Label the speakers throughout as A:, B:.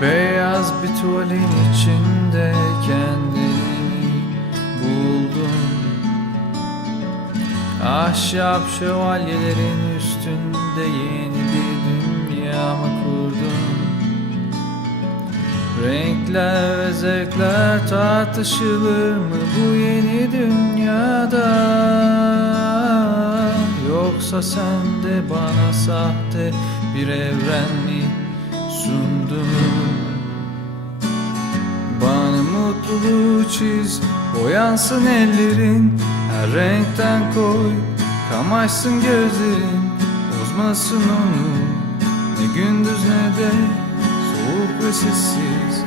A: Beyaz bir tuvalin içinde kendini buldum. Ahşap şövalyelerin üstünde yeni bir dünyamı kurdum. Renkler ve zevkler tartışılır mı bu yeni dünyada? Yoksa sen de bana sahte bir evren mi sundun. Bana mutluluğu çiz Boyansın ellerin. Her renkten koy Kamaşsın gözlerin. Bozmasın onu Ne gündüz ne de sessiz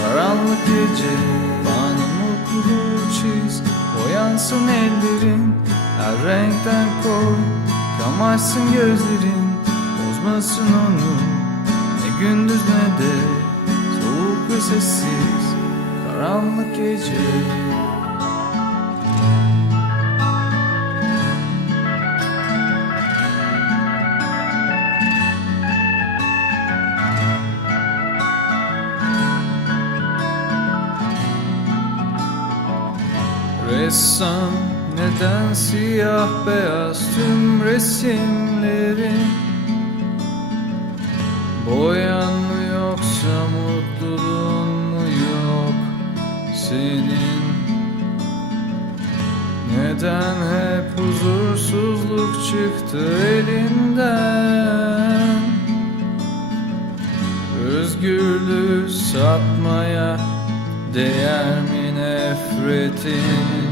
A: Karanlık gece Bana mutluluğu çiz. Boyansın ellerin Her renkten koy Kamaşsın gözlerin Bozmasın onu. Ne gündüz ne de Soğuk ve sessiz Karanlık gece Ressam neden siyah beyaz tüm resimlerin Boyan mı yoksa mutluluğun mu yok senin? Neden hep huzursuzluk çıktı elinden? Özgürlüğü satmaya değer mi nefretin.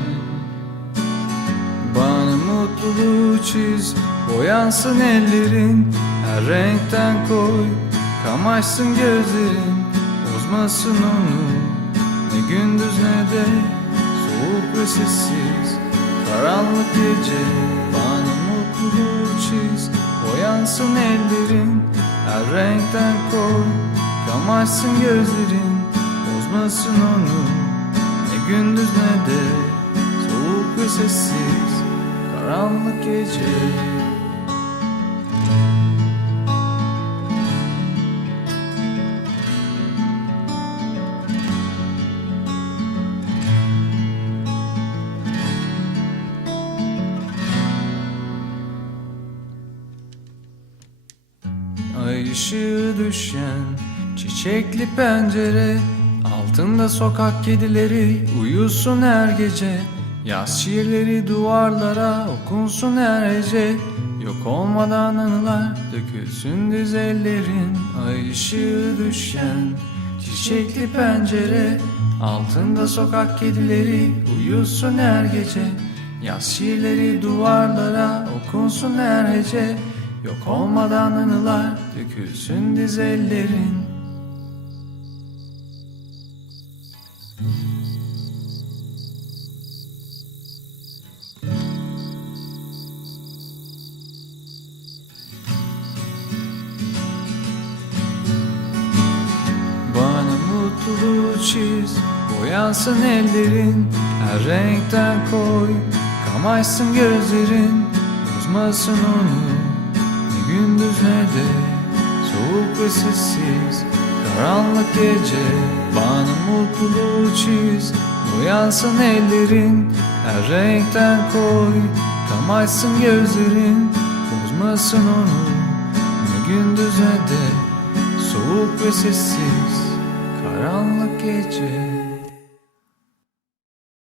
A: Bana mutluluğu çiz Boyansın ellerin. Her renkten koy Kamaşsın gözlerin. Bozmasın onu Ne gündüz ne de Soğuk ve sessiz. Karanlık gece Bana mutluluğu çiz Boyansın ellerin. Her renkten koy Kamaşsın gözlerin. Bozmasın onu gündüz ne de Soğuk ve sessiz Karanlık gece. Ay ışığı düşen çiçekli pencere Altında sokak kedileri uyusun her gece. Yaz şiirleri duvarlara okunsun her gece. Yok olmadan anılar dökülsün dizellerin. Ay ışığı düşen çiçekli pencere. Altında sokak kedileri uyusun her gece. Yaz şiirleri duvarlara okunsun her gece. Yok olmadan anılar dökülsün dizellerin Bana mutluluğu çiz Boyansın ellerin Her renkten koy Kamaşsın gözlerin Bozmasın onu Ne gündüz ne de Soğuk ve sessiz Karanlık gece Bana mutluluğu çiz. Boyansın ellerin Her renkten koy. Kamaşsın gözlerin Bozmasın onu. Ne gündüz ne de Soğuk ve sessiz. Karanlık gece